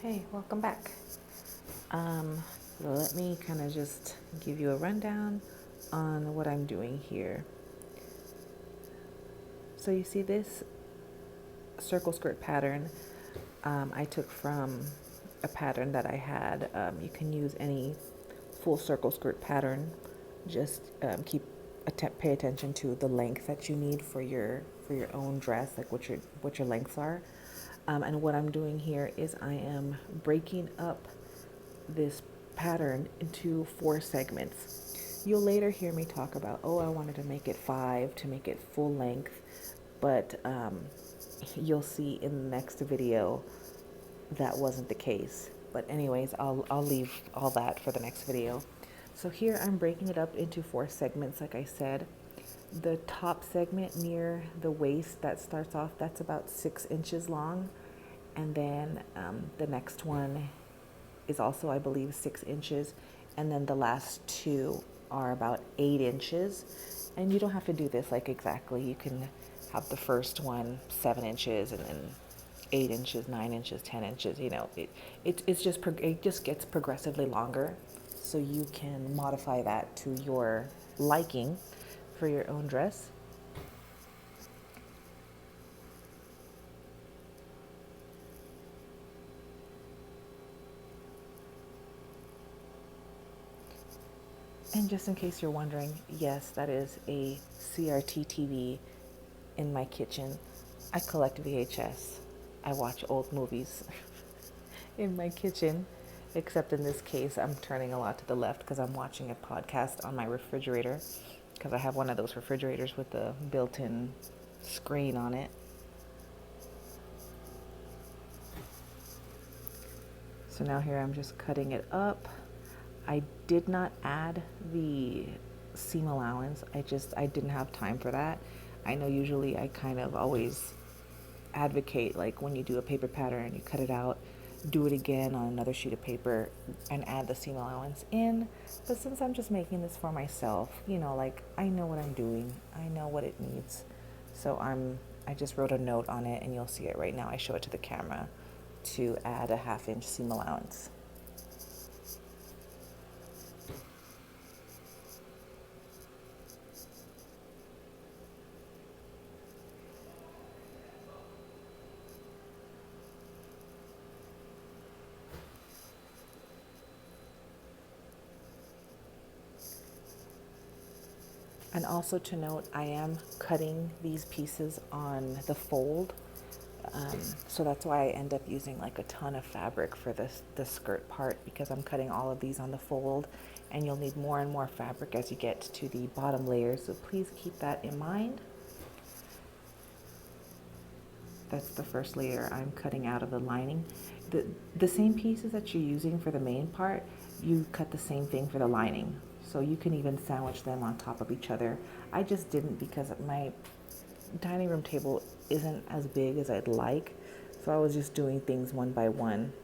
Hey, welcome back. Um, Let me kind of just give you a rundown on what I'm doing here. So you see this circle skirt pattern I took from a pattern that I had. You can use any full circle skirt pattern. Just pay attention to the length that you need for your own dress, like what your lengths are. And what I'm doing here is I am breaking up this pattern into 4 segments. You'll later hear me talk about, oh, I wanted to make it 5 to make it full length, but you'll see in the next video that wasn't the case. But anyways, I'll leave all that for the next video. So here I'm breaking it up into 4 segments, like I said. The top segment near the waist that starts off, that's about 6 inches long. And then the next one is also, I believe, 6 inches. And then the last 2 are about 8 inches. And you don't have to do this like exactly. You can have the first one 7 inches and then 8 inches, 9 inches, 10 inches. You know, it just gets progressively longer. So you can modify that to your liking for your own dress. And just in case you're wondering, yes, that is a CRT TV in my kitchen. I collect VHS. I watch old movies in my kitchen, except in this case, I'm turning a lot to the left because I'm watching a podcast on my refrigerator because I have one of those refrigerators with the built in screen on it. So now here I'm just cutting it up. I did not add the seam allowance. I didn't have time for that. I know usually I kind of always advocate, like when you do a paper pattern, you cut it out, do it again on another sheet of paper and add the seam allowance in. But since I'm just making this for myself, like I know what I'm doing. I know what it needs. So I just wrote a note on it and you'll see it right now. I show it to the camera to add a 1/2 inch seam allowance. And also to note, I am cutting these pieces on the fold. So that's why I end up using like a ton of fabric for the skirt part, because I'm cutting all of these on the fold, and you'll need more and more fabric as you get to the bottom layers. So please keep that in mind. That's the first layer I'm cutting out of the lining. The same pieces that you're using for the main part, you cut the same thing for the lining. So you can even sandwich them on top of each other. I just didn't because my dining room table isn't as big as I'd like. So I was just doing things one by one.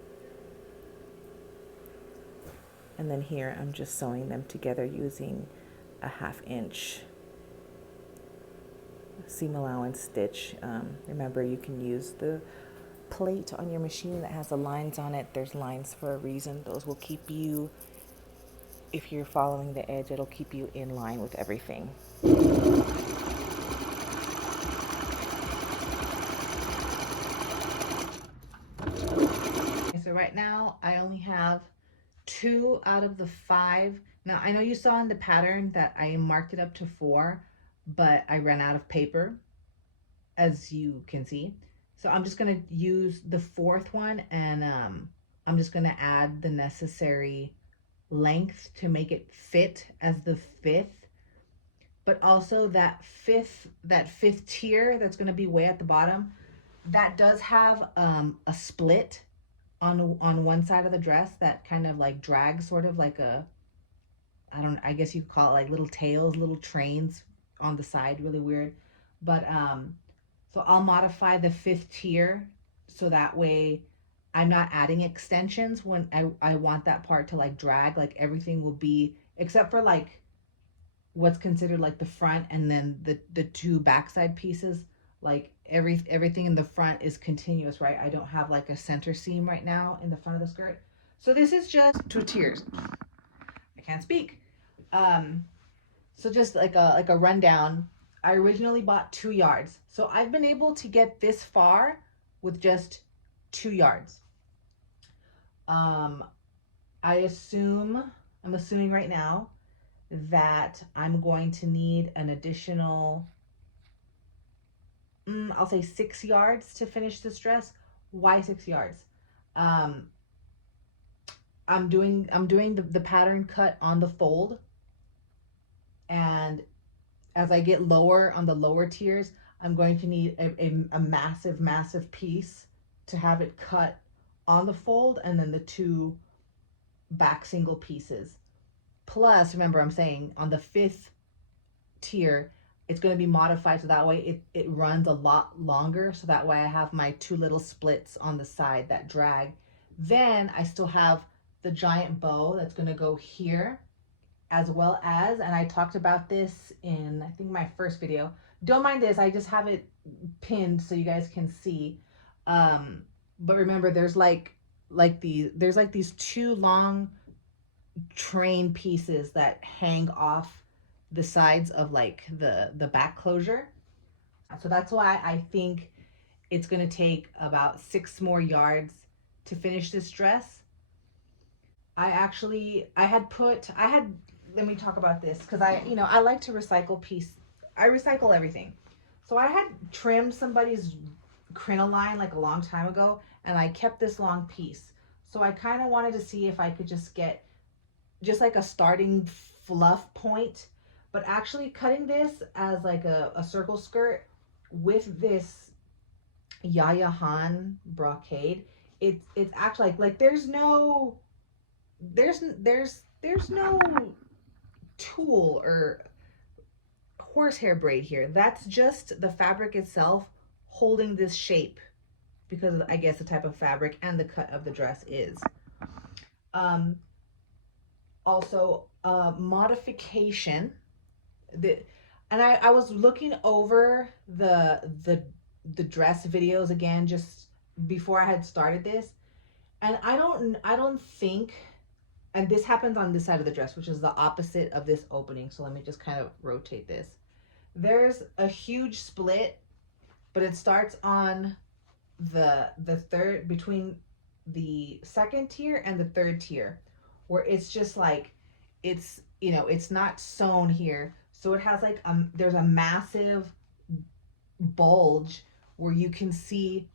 And then here I'm just sewing them together using a 1/2 inch seam allowance stitch. Remember, you can use the plate on your machine that has the lines on it. There's lines for a reason. Those will keep you, if you're following the edge, it'll keep you in line with everything. So right now I only have 2 out of the 5. Now I know you saw in the pattern that I marked it up to 4, but I ran out of paper, as you can see. So I'm just gonna use the 4th one, and I'm just gonna add the necessary length to make it fit as the 5th. But also that fifth tier that's gonna be way at the bottom, that does have a split on one side of the dress that kind of like drags, sort of like a, I guess you could call it like little tails, little trains on the side, really weird. But so I'll modify the 5th tier so that way I'm not adding extensions when I want that part to like drag. Like everything will be, except for like what's considered like the front and then the 2 backside pieces, like everything in the front is continuous, right? I don't have like a center seam right now in the front of the skirt. So this is just two tiers. I can't speak. Um, so just like a rundown. I originally bought 2 yards. So I've been able to get this far with just 2 yards. Um, I'm assuming right now that I'm going to need an additional, I'll say 6 yards to finish this dress. Why 6 yards? Um, I'm doing the pattern cut on the fold, and as I get lower on the lower tiers, I'm going to need a massive piece to have it cut on the fold, and then the two back single pieces. Plus, remember, I'm saying on the fifth tier, it's going to be modified so that way it runs a lot longer. So that way I have my two little splits on the side that drag. Then I still have the giant bow that's going to go here, as well as, and I talked about this in, I think, my first video. Don't mind this, I just have it pinned so you guys can see. But remember, there's these two long train pieces that hang off the sides of like the back closure. So that's why I think it's going to take about 6 more yards to finish this dress. I had let me talk about this, because I like to recycle I recycle everything. So I had trimmed somebody's crinoline like a long time ago, and I kept this long piece. So I kind of wanted to see if I could just get just like a starting fluff point, but actually cutting this as like a circle skirt with this Yaya Han brocade. It's actually like there's no tool or horsehair braid here. That's just the fabric itself holding this shape, because of, I guess, the type of fabric and the cut of the dress is. Um, Also, modification. And I was looking over the dress videos again just before I had started this, and I don't think, and this happens on this side of the dress, which is the opposite of this opening. So let me just kind of rotate this. There's a huge split, but it starts on the third, between the second tier and the third tier, where it's just like it's not sewn here, so it has like there's a massive bulge where you can see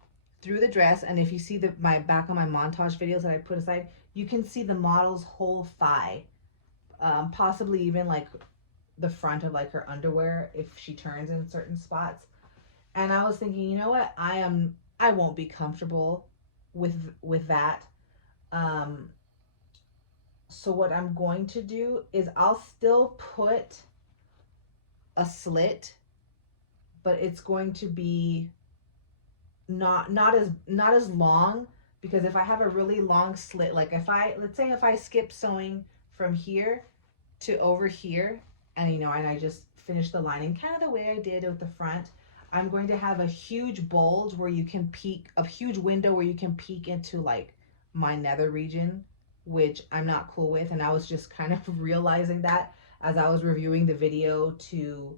through the dress. And if you see my back on my montage videos that I put aside, you can see the model's whole thigh, possibly even like the front of like her underwear if she turns in certain spots. And I was thinking, you know what, I won't be comfortable with that. So what I'm going to do is I'll still put a slit, but it's going to be not as long, because if I have a really long slit, like let's say if I skip sewing from here to over here, and and I just finish the lining kind of the way I did with the front, I'm going to have a huge bulge where you can peek, a huge window where you can peek into like my nether region, which I'm not cool with. And I was just kind of realizing that as I was reviewing the video to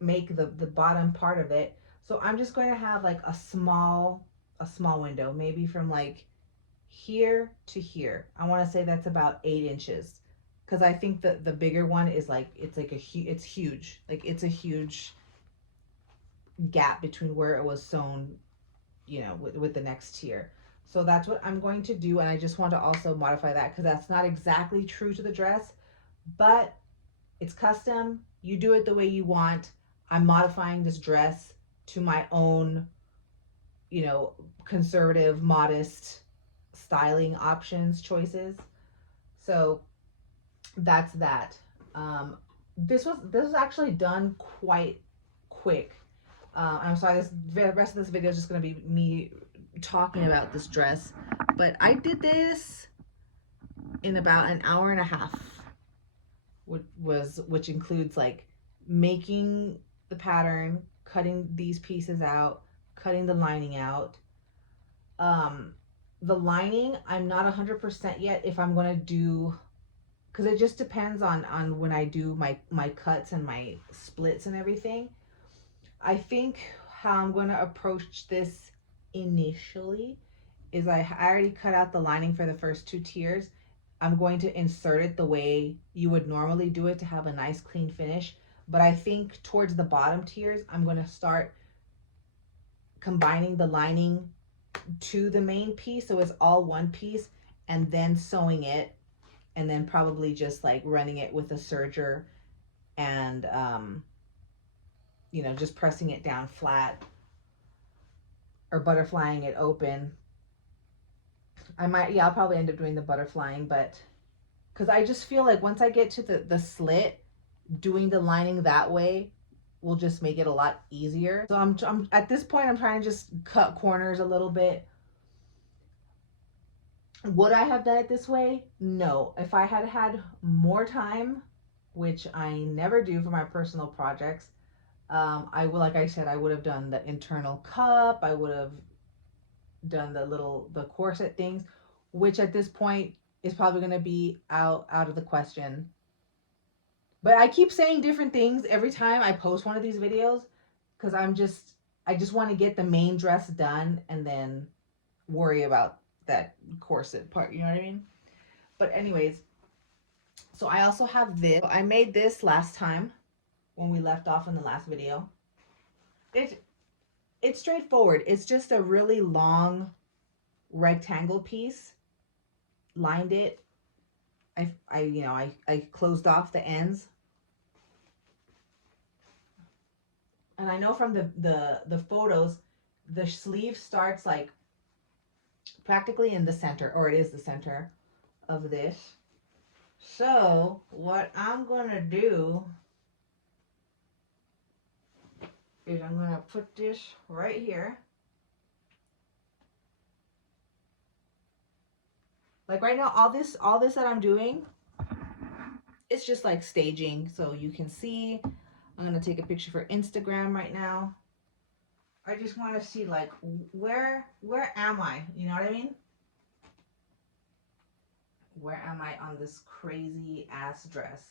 make the bottom part of it. So I'm just going to have like a small window, maybe from like here to here. I want to say that's about 8 inches, because I think that the bigger one is like, it's huge. Like it's a huge gap between where it was sewn, with the next tier. So that's what I'm going to do. And I just want to also modify that, because that's not exactly true to the dress, but it's custom. You do it the way you want. I'm modifying this dress to my own, conservative, modest styling options, choices. So that's that. This was actually done quite quick. I'm sorry, the rest of this video is just going to be me talking about this dress, but I did this in about an hour and a half, which includes like making the pattern, cutting these pieces out, cutting the lining out. The lining, I'm not 100% yet if I'm going to do, because it just depends on when I do my cuts and my splits and everything. I think how I'm going to approach this initially is I already cut out the lining for the first two tiers. I'm going to insert it the way you would normally do it to have a nice clean finish. But I think towards the bottom tiers, I'm going to start combining the lining to the main piece so it's all one piece, and then sewing it, and then probably just like running it with a serger and just pressing it down flat or butterflying it open. I'll probably end up doing the butterflying, but because I just feel like once I get to the slit, doing the lining that way will just make it a lot easier. So I'm at this point, I'm trying to just cut corners a little bit. Would I have done it this way? No. If I had had more time, which I never do for my personal projects, I would, like I said, I would have done the internal cup. I would have done the corset things, which at this point is probably going to be out of the question. But I keep saying different things every time I post one of these videos because I just want to get the main dress done and then worry about that corset part, you know what I mean? But anyways, so I also have this. I made this last time when we left off in the last video. It's straightforward. It's just a really long rectangle piece. Lined it. I closed off the ends. And I know from the photos, the sleeve starts like practically in the center, or it is the center of this. So what I'm gonna do is I'm gonna put this right here. Like right now, all this that I'm doing, it's just like staging, so you can see. I'm gonna take a picture for Instagram right now. I just want to see like where am I? You know what I mean? Where am I on this crazy ass dress?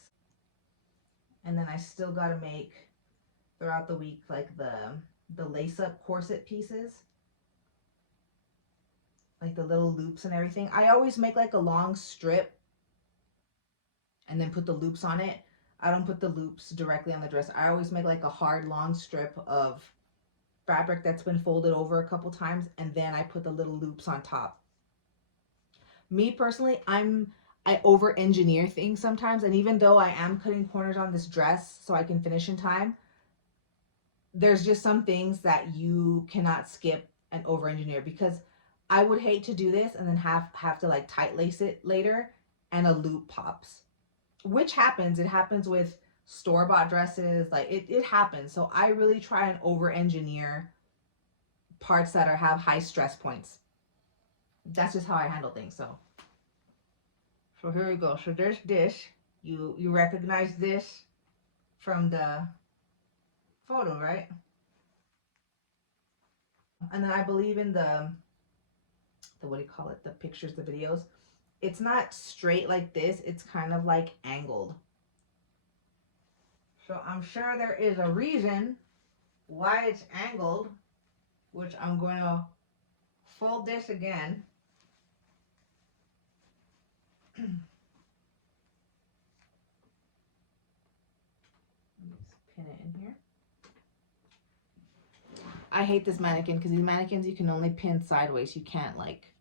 And then I still gotta make throughout the week like the lace up corset pieces, like the little loops and everything. I always make like a long strip and then put the loops on it. I don't put the loops directly on the dress. I always make like a hard long strip of fabric that's been folded over a couple times, and then I put the little loops on top. Me personally, I over engineer things sometimes, and even though I am cutting corners on this dress so I can finish in time, there's just some things that you cannot skip and over engineer, because I would hate to do this and then have to like tight lace it later and a loop pops, which happens. It happens with store-bought dresses, like it happens. So I really try and over engineer parts that have high stress points. That's just how I handle things. So here we go. So there's this. You recognize this from the photo, right? And then I believe in the what do you call it? The pictures, the videos. It's not straight like this. It's kind of like angled. So I'm sure there is a reason why it's angled, which I'm going to fold this again. Just pin it in here. I hate this mannequin because these mannequins you can only pin sideways. You can't like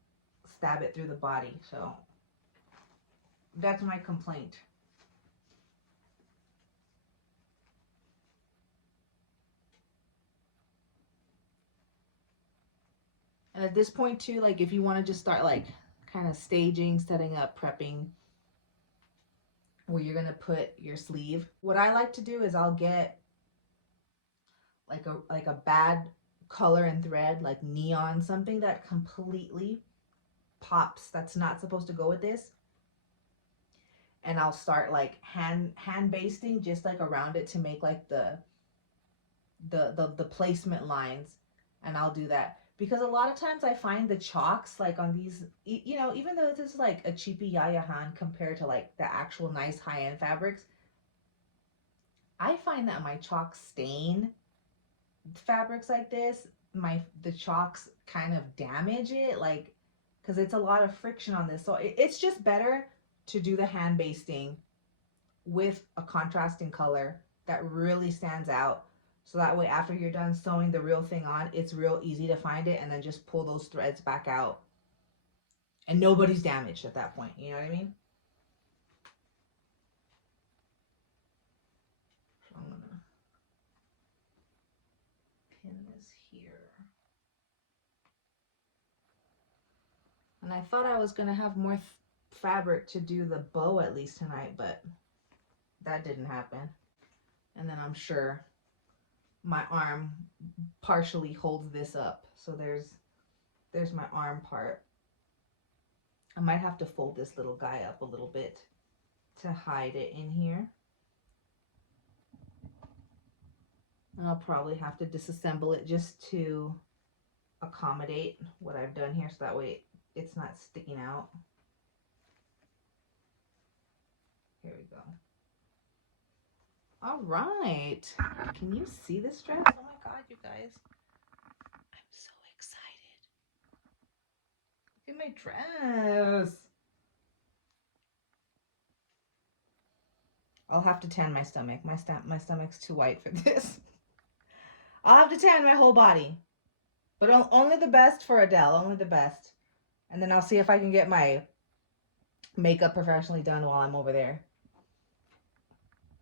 stab it through the body. So that's my complaint. And at this point too, like if you want to just start like kind of staging, setting up, prepping where you're going to put your sleeve. What I like to do is I'll get like a bad color and thread, like neon, something that completely pops, that's not supposed to go with this. And I'll start like hand basting just like around it to make like the the placement lines, and I'll do that. Because a lot of times I find the chalks like on these, you know, even though this is like a cheapy Yayahan compared to like the actual nice high-end fabrics, I find that my chalks stain fabrics like this. The chalks kind of damage it, like, because it's a lot of friction on this. So it's just better to do the hand basting with a contrasting color that really stands out. So that way, after you're done sewing the real thing on, it's real easy to find it and then just pull those threads back out. And nobody's damaged at that point. You know what I mean? So I'm gonna pin this here. And I thought I was gonna have more fabric to do the bow at least tonight, but that didn't happen. And then I'm sure my arm partially holds this up. So there's my arm part. I might have to fold this little guy up a little bit to hide it in here. I'll probably have to disassemble it just to accommodate what I've done here, so that way it's not sticking out. Here we go. All right. Can you see this dress? Oh my God, you guys. I'm so excited. Look at my dress. I'll have to tan my stomach. My stomach's too white for this. I'll have to tan my whole body. But only the best for Adele. Only the best. And then I'll see if I can get my makeup professionally done while I'm over there.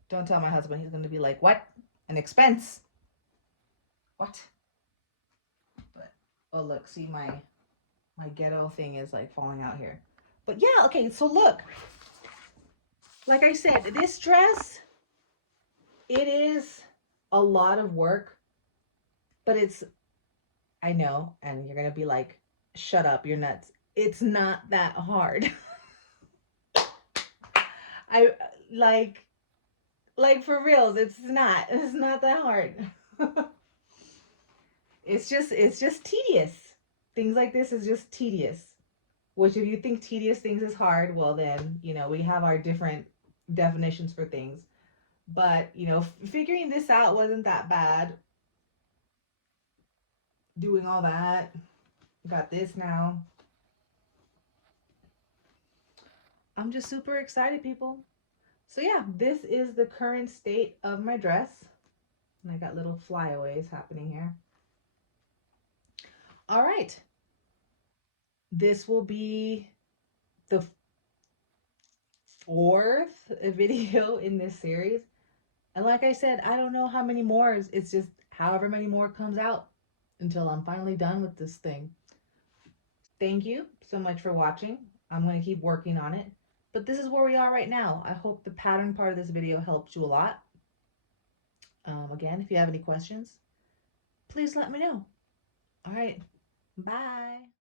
Don't tell my husband. He's going to be like, what? An expense? What? But, oh, look. See, my ghetto thing is like falling out here. But yeah, okay. So look. Like I said, this dress, it is a lot of work. But it's, I know, and you're going to be like, shut up, you're nuts. It's not that hard. I like for reals, it's not that hard. It's just tedious. Things like this is just tedious. Which if you think tedious things is hard, well then, you know, we have our different definitions for things. But, you know, figuring this out wasn't that bad. Doing all that. Got this now. I'm just super excited, people. So yeah, this is the current state of my dress. And I got little flyaways happening here. All right. This will be the fourth video in this series. And like I said, I don't know how many more. It's just however many more comes out until I'm finally done with this thing. Thank you so much for watching. I'm going to keep working on it. But this is where we are right now. I hope the pattern part of this video helped you a lot. Again, if you have any questions, please let me know. All right. Bye.